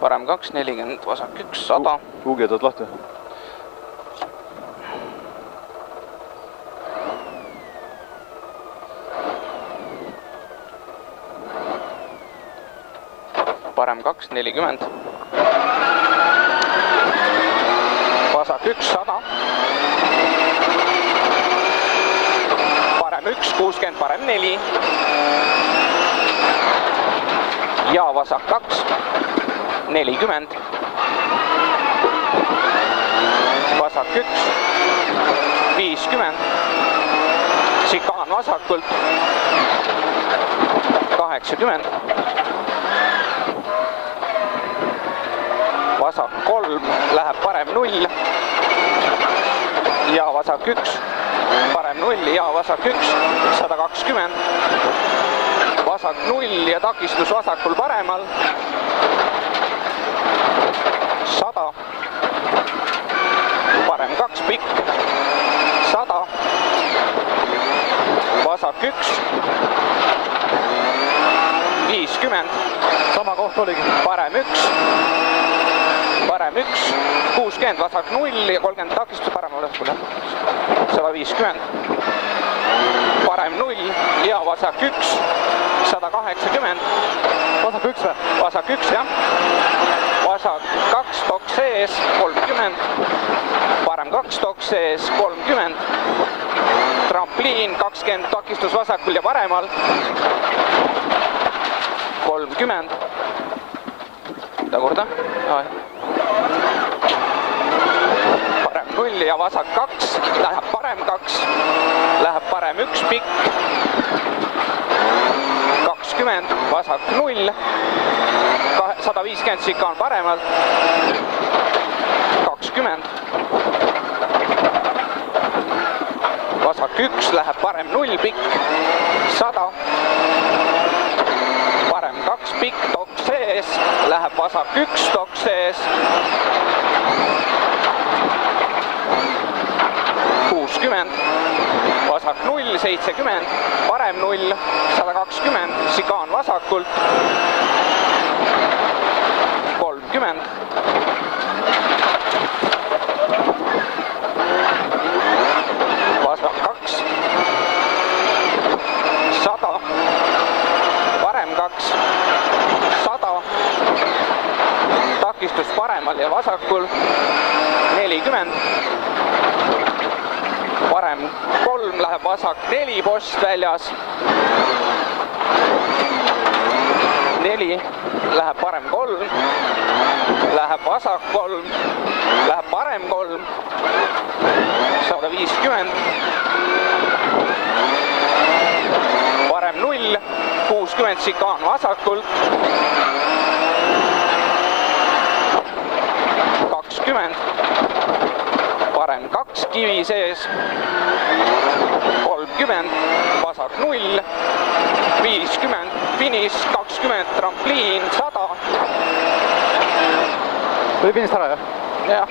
parem 2, 40, vasak 1, 100. Kuugi jätad lahti. Parem 2, 40. Vasak 1, 100. Parem 1, 60, parem 4. Ja vasak 2, 40. Vasak 1, 50. Sikaan vasakult, 80. Vasak 3, läheb parem 0. Ja vasak 1, parem 0 ja vasak 1, 120. Vasak 0 ja takistus vasakul paremal. 100. Parem 2 pikk. 100. Vasak 1. 50. Sama koht oligi. Parem 1. Parem 1. 60. Vasak 0 ja 30 takistus paremal vasakul. 150. Parem 0 ja vasak 1. 180. Vasak 1 või? Vasak 1, jah. Vasak 2 toks sees, 30. Parem 2 toks sees, 30. Trampliin, 20 takistus vasakul ja paremal. 30. Mida korda? Parem 0 ja vasak 2, läheb parem 2. Läheb parem 1 pikk. 20, vasak 0, 150 sikaan paremalt, 20, vasak 1, läheb parem 0 pikk, 100, parem 2 pikk, toks sees, läheb vasak 1 toks sees, 60, vasak 0, 70, parem 0, 120, sikaan vasakult, 30, vasak 2, 100, parem 2, 100, takistus paremal ja vasakul, 40, parem 3, läheb vasak 4 post väljas. 4, läheb parem 3, läheb vasak 3, läheb parem 3, 150, parem 0, 60 sikaan vasakult, 20, parem 2 kivi sees, 30, vasak 0, 50, finiš, 20, trampliin, 100. Tuli finist ära, jah? Jah.